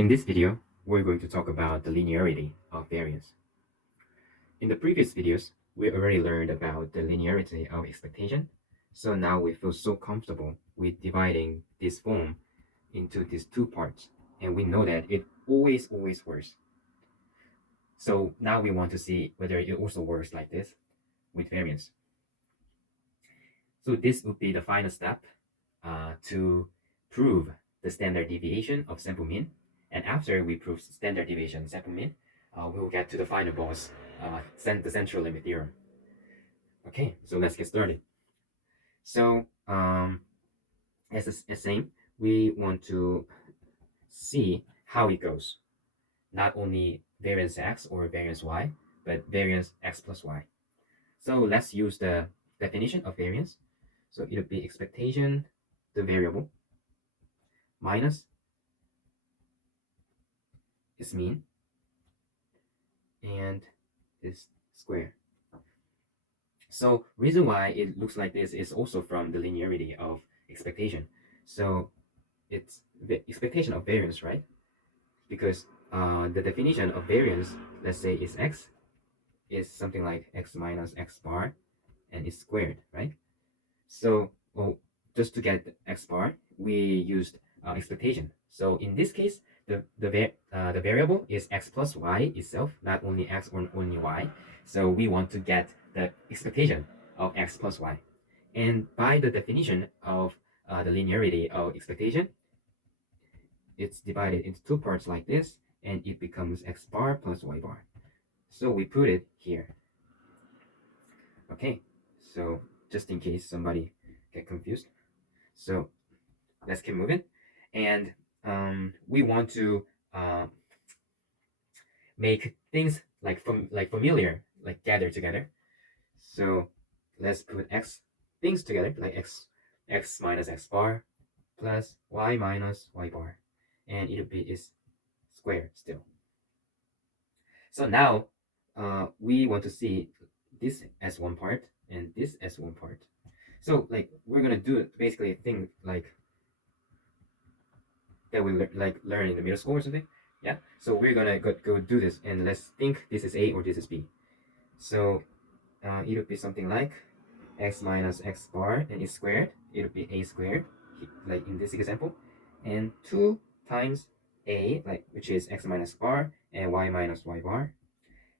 In this video, we're going to talk about the linearity of variance. In the previous videos, we already learned about the linearity of expectation. So now we feel so comfortable with dividing this form into these two parts. And we know that it always works. So now we want to see whether it also works like this with variance. So this would be the final step to prove the standard deviation of sample mean. And after we prove standard deviation sample mean, we will get to the final boss, the central limit theorem. Okay, so let's get started. So as same, we want to see how it goes. Not only variance x or variance y, but variance x plus y. So let's use the definition of variance. So it'll be expectation, the variable, minus its mean, and this square. So reason why it looks like this is also from the linearity of expectation. So it's the expectation of variance, right? Because the definition of variance, let's say is x, is something like x minus x bar, and it's squared, right? So just to get x bar, we used expectation. So in this case, the variable is x plus y itself, not only x or only y. So we want to get the expectation of x plus y. And by the definition of the linearity of expectation, it's divided into two parts like this, and it becomes x bar plus y bar. So we put it here. Okay, so just in case somebody get confused. So let's keep moving. And we want to make things like familiar, like gather together. So let's put x things together, like x minus x bar plus y minus y bar, and it'll be is squared still. So now we want to see this as one part and this as one part. So like we're gonna do basically a thing like that we learn in the middle school or something. Yeah. So we're gonna go do this, and let's think this is A or this is B. So it would be something like x minus x bar and it's squared. It would be A squared, like in this example, and 2 times A, like which is x minus bar and y minus y bar,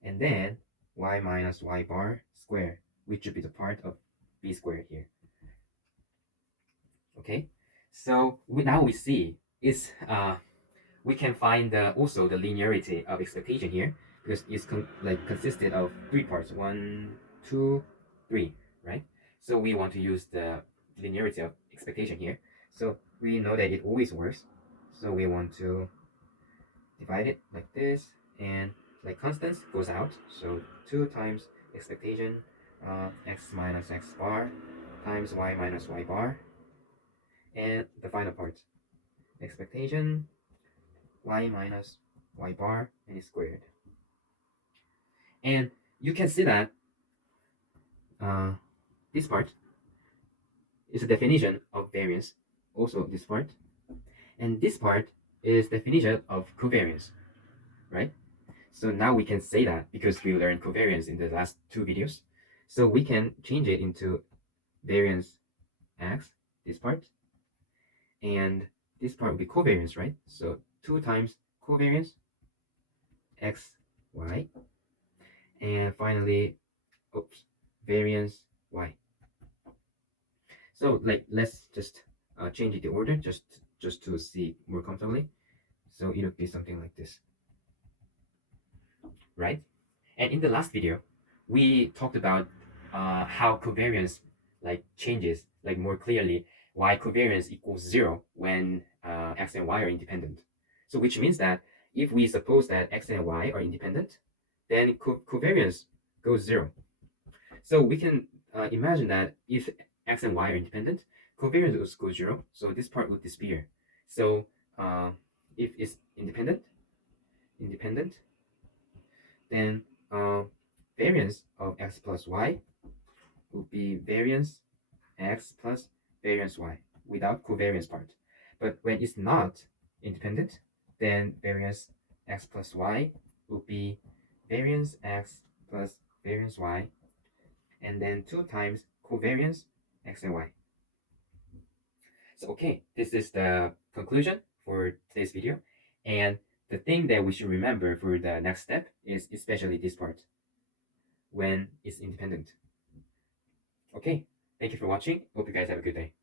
and then y minus y bar squared, which would be the part of B squared here. Okay. So now we see is we can find also the linearity of expectation here, because it's consisted of three parts, 1, 2, 3, right? So we want to use the linearity of expectation here. So we know that it always works. So we want to divide it like this, and like constants goes out. So 2 times expectation, x minus x bar times y minus y bar, and the final part, expectation y minus y bar and it's squared. And you can see that this part is a definition of variance, also this part, and this part is definition of covariance, right? So now we can say that because we learned covariance in the last two videos. So we can change it into variance x, this part, and this part will be covariance, right? So 2 times covariance x, y, and finally, oops, variance y. So like let's just change the order just to see more comfortably. So it'll be something like this, right? And in the last video, we talked about how covariance like changes like more clearly, why covariance equals 0 when x and y are independent. So which means that if we suppose that x and y are independent, then covariance goes 0. So we can imagine that if x and y are independent, covariance goes 0. So this part would disappear. So if it's independent, then variance of x plus y would be variance x plus variance y without covariance part. But when it's not independent, then variance x plus y will be variance x plus variance y, and then 2 times covariance x and y. So okay, this is the conclusion for today's video. And the thing that we should remember for the next step is especially this part, when it's independent. Okay, thank you for watching. Hope you guys have a good day.